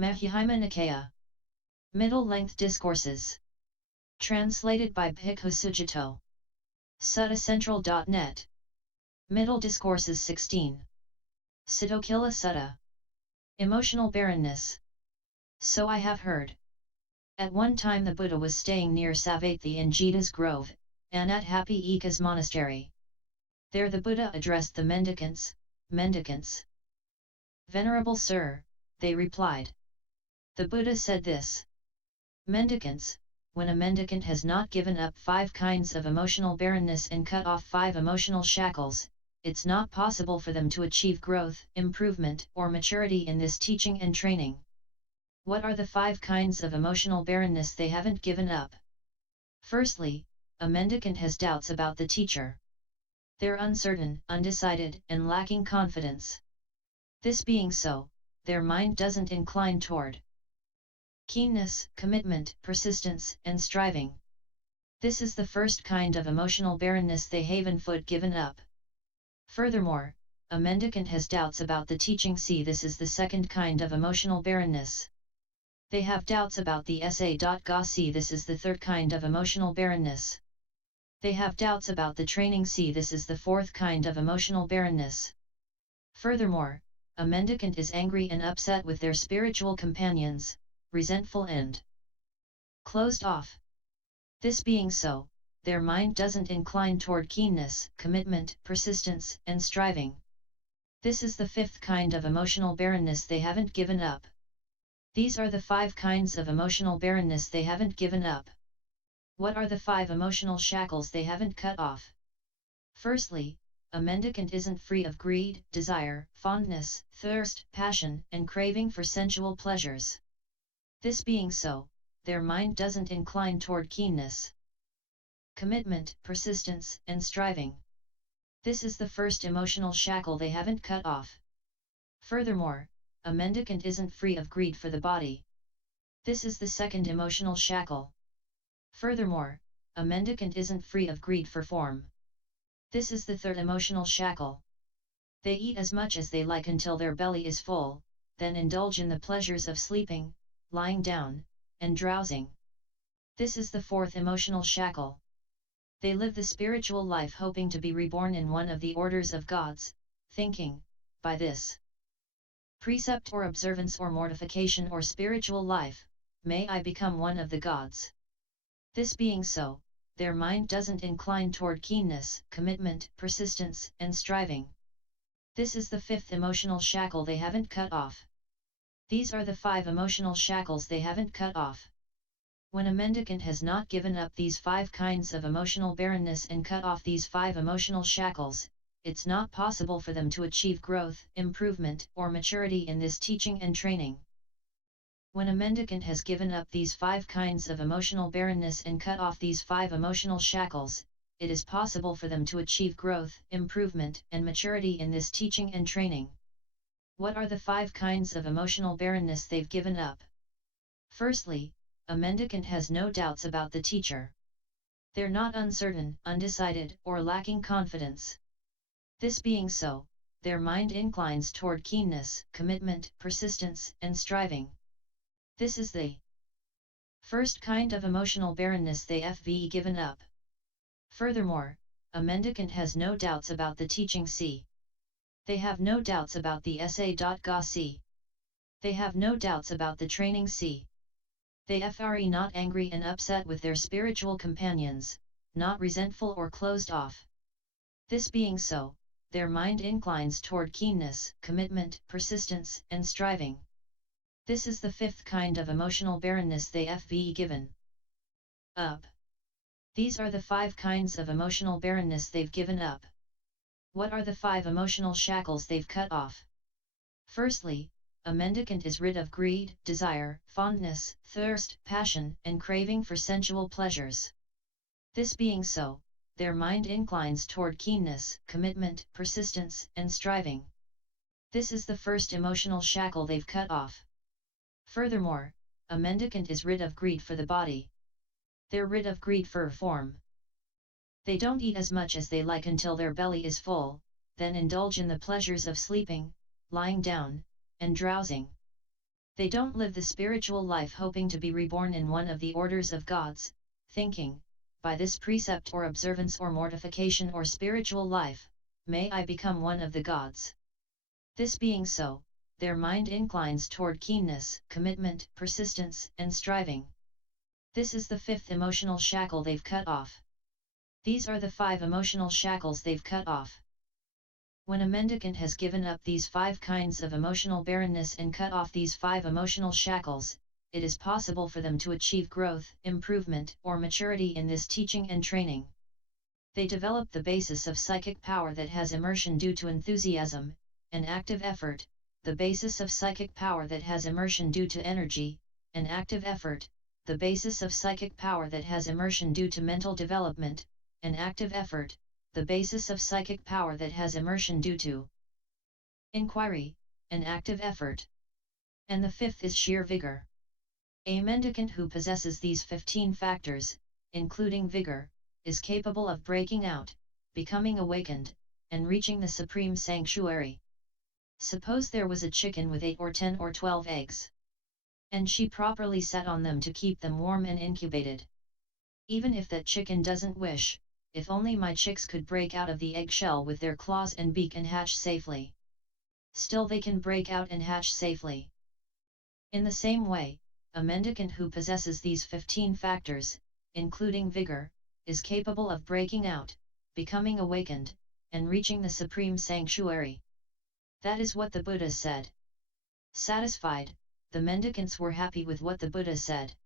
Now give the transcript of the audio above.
Majjhima Nikaya. Middle-length discourses. Translated by Bhikkhu Sujato. Suttacentral.net. Middle Discourses 16. Sitokila Sutta. Emotional barrenness. So I have heard. At one time the Buddha was staying near Savatthi in Jeta's grove, and at Happy Eka's monastery. There the Buddha addressed the mendicants. Venerable Sir, they replied. The Buddha said this. Mendicants, when a mendicant has not given up 5 kinds of emotional barrenness and cut off 5 emotional shackles, it's not possible for them to achieve growth, improvement, or maturity in this teaching and training. What are the 5 kinds of emotional barrenness they haven't given up? Firstly, a mendicant has doubts about the teacher. They're uncertain, undecided, and lacking confidence. This being so, their mind doesn't incline toward keenness, commitment, persistence, and striving. This is the first kind of emotional barrenness they haven't given up. Furthermore, a mendicant has doubts about the teaching. See, this is the second kind of emotional barrenness. They have doubts about the sa.ga. See, this is the third kind of emotional barrenness. They have doubts about the training. See, this is the fourth kind of emotional barrenness. Furthermore, a mendicant is angry and upset with their spiritual companions, resentful and closed off. This being so, their mind doesn't incline toward keenness, commitment, persistence, and striving. This is the fifth kind of emotional barrenness they haven't given up. These are the 5 kinds of emotional barrenness they haven't given up. What are the 5 emotional shackles they haven't cut off? Firstly, a mendicant isn't free of greed, desire, fondness, thirst, passion, and craving for sensual pleasures. This being so, their mind doesn't incline toward keenness, commitment, persistence, and striving. This is the first emotional shackle they haven't cut off. Furthermore, a mendicant isn't free of greed for the body. This is the second emotional shackle. Furthermore, a mendicant isn't free of greed for form. This is the third emotional shackle. They eat as much as they like until their belly is full, then indulge in the pleasures of sleeping, lying down, and drowsing. This is the fourth emotional shackle. They live the spiritual life hoping to be reborn in one of the orders of gods, thinking, by this precept or observance or mortification or spiritual life, may I become one of the gods. This being so, their mind doesn't incline toward keenness, commitment, persistence, and striving. This is the fifth emotional shackle they haven't cut off. These are the 5 emotional shackles they haven't cut off. When a mendicant has not given up these 5 kinds of emotional barrenness and cut off these 5 emotional shackles, it's not possible for them to achieve growth, improvement, or maturity in this teaching and training. When a mendicant has given up these 5 kinds of emotional barrenness and cut off these 5 emotional shackles, it is possible for them to achieve growth, improvement, and maturity in this teaching and training. What are the 5 kinds of emotional barrenness they've given up? Firstly, a mendicant has no doubts about the teacher. They're not uncertain, undecided, or lacking confidence. This being so, their mind inclines toward keenness, commitment, persistence, and striving. This is the first kind of emotional barrenness they have given up. Furthermore, a mendicant has no doubts about the teaching. C. They have no doubts about the sa.ga. C. They have no doubts about the training. C. They are not angry and upset with their spiritual companions, not resentful or closed off. This being so, their mind inclines toward keenness, commitment, persistence, and striving. This is the fifth kind of emotional barrenness they have given up. These are the 5 kinds of emotional barrenness they've given up. What are the 5 emotional shackles they've cut off? Firstly, a mendicant is rid of greed, desire, fondness, thirst, passion, and craving for sensual pleasures. This being so, their mind inclines toward keenness, commitment, persistence, and striving. This is the first emotional shackle they've cut off. Furthermore, a mendicant is rid of greed for the body. They're rid of greed for form. They don't eat as much as they like until their belly is full, then indulge in the pleasures of sleeping, lying down, and drowsing. They don't live the spiritual life hoping to be reborn in one of the orders of gods, thinking, by this precept or observance or mortification or spiritual life, may I become one of the gods. This being so, their mind inclines toward keenness, commitment, persistence, and striving. This is the fifth emotional shackle they've cut off. These are the 5 emotional shackles they've cut off. When a mendicant has given up these 5 kinds of emotional barrenness and cut off these 5 emotional shackles, it is possible for them to achieve growth, improvement, or maturity in this teaching and training. They develop the basis of psychic power that has immersion due to enthusiasm, and active effort, the basis of psychic power that has immersion due to energy, and active effort, the basis of psychic power that has immersion due to mental development, and active effort, the basis of psychic power that has immersion due to inquiry, and active effort. And the 5th is sheer vigor. A mendicant who possesses these 15 factors, including vigor, is capable of breaking out, becoming awakened, and reaching the supreme sanctuary. Suppose there was a chicken with 8 or 10 or 12 eggs. And she properly sat on them to keep them warm and incubated. Even if that chicken doesn't wish, if only my chicks could break out of the eggshell with their claws and beak and hatch safely. Still they can break out and hatch safely. In the same way, a mendicant who possesses these 15 factors, including vigor, is capable of breaking out, becoming awakened, and reaching the supreme sanctuary. That is what the Buddha said. Satisfied, the mendicants were happy with what the Buddha said.